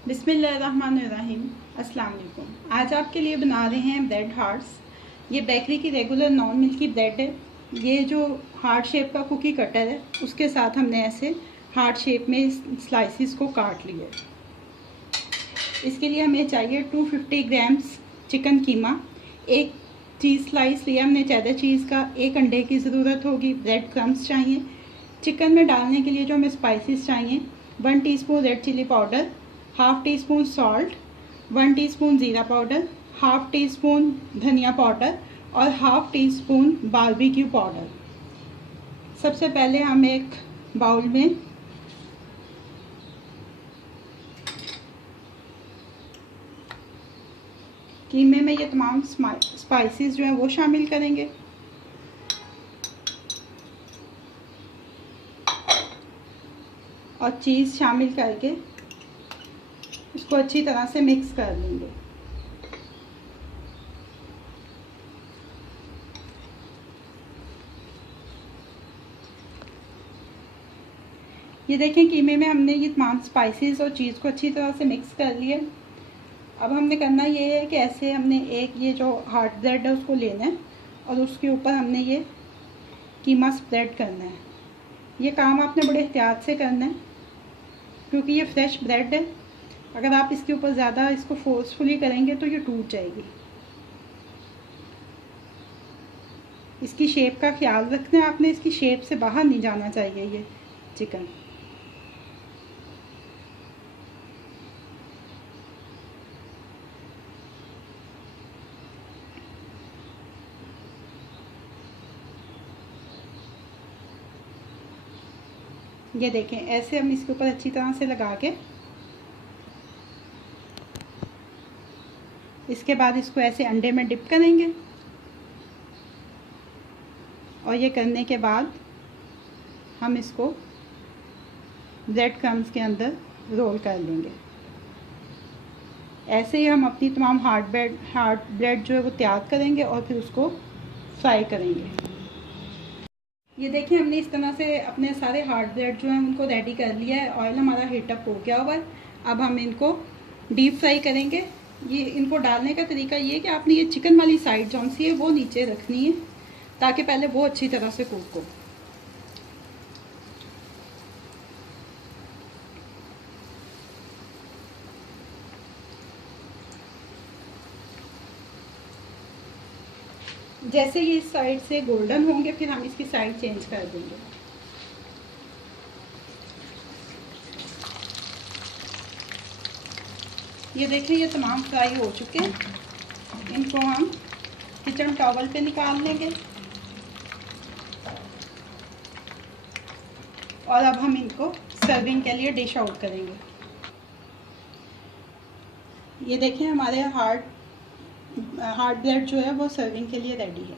बिस्मिल्लाहिर्रहमानिर्रहीम। अस्सलाम वालेकुम। आज आपके लिए बना रहे हैं ब्रेड हार्ट्स। ये बेकरी की रेगुलर नॉन मिल्की ब्रेड है। ये जो हार्ट शेप का कुकी कटर है उसके साथ हमने ऐसे हार्ट शेप में स्लाइसिस को काट लिया। इसके लिए हमें चाहिए 250 ग्राम्स चिकन कीमा, एक चीज़ स्लाइस लिया हमने चेडर चीज़ का, एक अंडे की ज़रूरत होगी, ब्रेड क्रम्स चाहिए। चिकन में डालने के लिए जो हमें स्पाइसेस चाहिए 1 teaspoon red chilli powder, half teaspoon salt, 1 teaspoon ज़ीरा पाउडर, हाफ़ टी स्पून धनिया पाउडर और half teaspoon barbecue powder. सबसे पहले हम एक बाउल में कीमे में ये तमाम स्पाइसेस जो हैं वो शामिल करेंगे। और चीज़ शामिल करके इसको अच्छी तरह से मिक्स कर लेंगे। ये देखें कीमे में हमने ये तमाम स्पाइसेस और चीज़ को अच्छी तरह से मिक्स कर लिया। अब हमने करना ये है कि ऐसे हमने एक ये जो हार्ट ब्रेड है उसको लेना है और उसके ऊपर हमने ये कीमा स्प्रेड करना है। ये काम आपने बड़े एहतियात से करना है क्योंकि ये फ्रेश ब्रेड है। अगर आप इसके ऊपर ज़्यादा इसको फोर्सफुली करेंगे तो ये टूट जाएगी। इसकी शेप का ख्याल रखना है आपने, इसकी शेप से बाहर नहीं जाना चाहिए ये चिकन। ये देखें ऐसे हम इसके ऊपर अच्छी तरह से लगा के इसके बाद इसको ऐसे अंडे में डिप करेंगे और ये करने के बाद हम इसको ब्रेड क्रम्स के अंदर रोल कर लेंगे। ऐसे ही हम अपनी तमाम हार्ट ब्रेड जो है वो तैयार करेंगे और फिर उसको फ्राई करेंगे। ये देखिए हमने इस तरह से अपने सारे हार्ट ब्रेड जो हैं उनको रेडी कर लिया है। ऑयल हमारा हीटअप हो गया हुआ है। अब हम इनको डीप फ्राई करेंगे। ये इनको डालने का तरीका ये है कि आपने ये चिकन वाली साइड जो सी है वो नीचे रखनी है ताकि पहले वो अच्छी तरह से कुक हो। जैसे ये इस साइड से गोल्डन होंगे फिर हम इसकी साइड चेंज कर देंगे। ये देखें ये तमाम फ्राई हो चुके हैं। इनको हम किचन टॉवल पे निकाल लेंगे और अब हम इनको सर्विंग के लिए डिश आउट करेंगे। ये देखें हमारे हार्ट ब्रेड जो है वो सर्विंग के लिए रेडी है।